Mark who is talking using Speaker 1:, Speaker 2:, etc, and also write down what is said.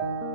Speaker 1: you